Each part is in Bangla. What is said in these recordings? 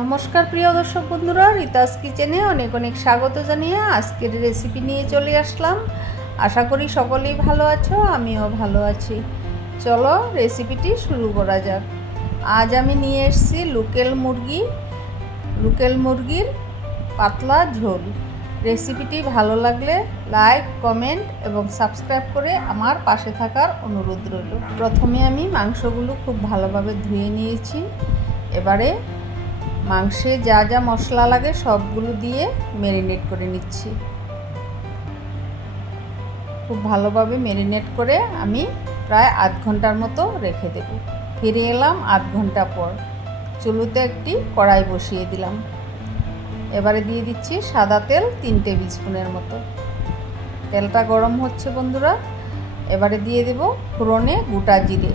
নমস্কার প্রিয় দর্শক বন্ধুরা, রিতাস কিচেনে অনেক অনেক স্বাগত জানিয়ে আজকের রেসিপি নিয়ে চলে আসলাম। আশা করি সকলেই ভালো আছো, আমিও ভালো আছি। চলো রেসিপিটি শুরু করা যাক। আজ আমি নিয়ে এসেছি লোকেল মুরগির পাতলা ঝোল। রেসিপিটি ভালো লাগলে লাইক, কমেন্ট এবং সাবস্ক্রাইব করে আমার পাশে থাকার অনুরোধ রইল। প্রথমে আমি মাংসগুলো খুব ভালোভাবে ধুয়ে নিয়েছি। এবারে মাংসে যা যা মশলা লাগে সবগুলো দিয়ে ম্যারিনেট করে নিচ্ছি। খুব ভালোভাবে ম্যারিনেট করে আমি প্রায় আধ ঘন্টার মতো রেখে দেব। ফিরে এলাম আধ ঘন্টা পর। চুলোতে একটি কড়াই বসিয়ে দিলাম। এবারে দিয়ে দিচ্ছি সাদা তেল 3 টেবিল স্পুনের মতো। তেলটা গরম হচ্ছে বন্ধুরা। এবারে দিয়ে দেব ফোড়নে গোটা জিরে,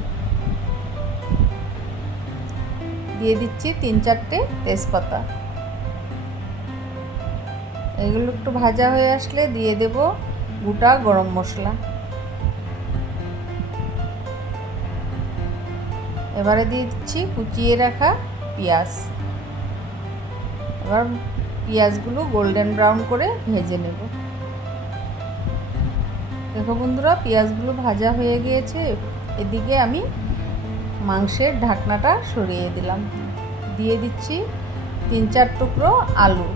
দিয়ে দিচ্ছি 3-4টে তেজপাতা। এগুলো একটু ভাজা হয়ে আসলে দিয়ে দেব গোটা গরম মশলা। এবারে দিয়ে দিচ্ছি কুচিয়ে রাখা পেঁয়াজ। এবার পেঁয়াজগুলো গোল্ডেন ব্রাউন করে ভেজে নেব। দেখো বন্ধুরা, পেঁয়াজগুলো ভাজা হয়ে গিয়েছে। এদিকে আমি মাংসের ঢাকনাটা সরিয়ে দিলাম। দিয়ে দিচ্ছি 3-4 টুকরো আলু,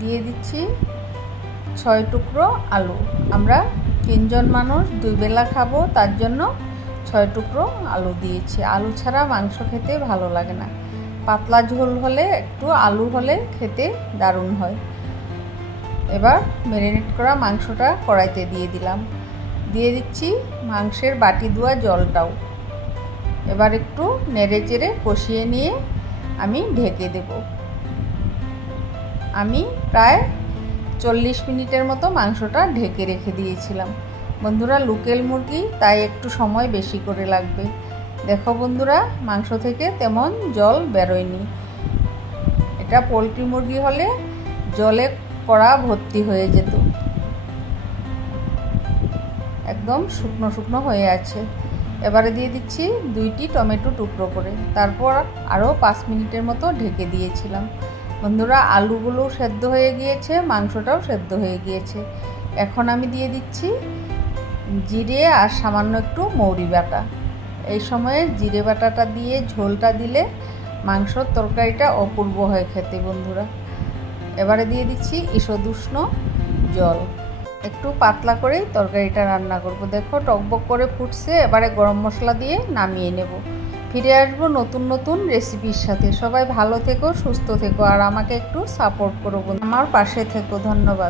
দিয়ে দিচ্ছি 6 টুকরো আলু। আমরা 3 জন মানুষ 2 বেলা খাবো, তার জন্য 6 টুকরো আলু দিয়েছি। আলু ছাড়া মাংস খেতে ভালো লাগে না। পাতলা ঝোল হলে একটু আলু হলে খেতে দারুণ হয়। এবার ম্যারিনেট করা মাংসটা কড়াইতে দিয়ে দিলাম। দিয়ে দিচ্ছি মাংসের বাটি ধোয়া জলটাও। এবার একটু নেড়ে চেড়ে কষিয়ে নিয়ে আমি ঢেকে দেব। আমি প্রায় 40 মিনিটের মতো মাংসটা ঢেকে রেখে দিয়েছিলাম। বন্ধুরা, লোকেল মুরগি তাই একটু সময় বেশি করে লাগবে। দেখো বন্ধুরা, মাংস থেকে তেমন জল বেরোয়নি। এটা পোলট্রি মুরগি হলে জলে কড়া ভর্তি হয়ে যেত। একদম শুকনো শুকনো হয়ে আছে। এবারে দিয়ে দিচ্ছি 2টি টমেটো টুকরো করে। তারপর আরও 5 মিনিটের মতো ঢেকে দিয়েছিলাম। বন্ধুরা, আলুগুলো সেদ্ধ হয়ে গিয়েছে, মাংসটাও সেদ্ধ হয়ে গিয়েছে। এখন আমি দিয়ে দিচ্ছি জিরে আর সামান্য একটু মৌরি বাটা। এই সময়ে জিরে বাটাটা দিয়ে ঝোলটা দিলে মাংসর তরকারিটা অপূর্ব হয় খেতে বন্ধুরা। এবারে দিয়ে দিচ্ছি ঈষৎ উষ্ণ জল। একটু পাতলা করেই তরকারিটা রান্না করব। দেখো টকবক করে ফুটছে। এবারে গরম মশলা দিয়ে নামিয়ে নেব। ফিরে আসবো নতুন নতুন রেসিপির সাথে। সবাই ভালো থেকো, সুস্থ থেকো, আর আমাকে একটু সাপোর্ট করো, আমার পাশে থেকো। ধন্যবাদ।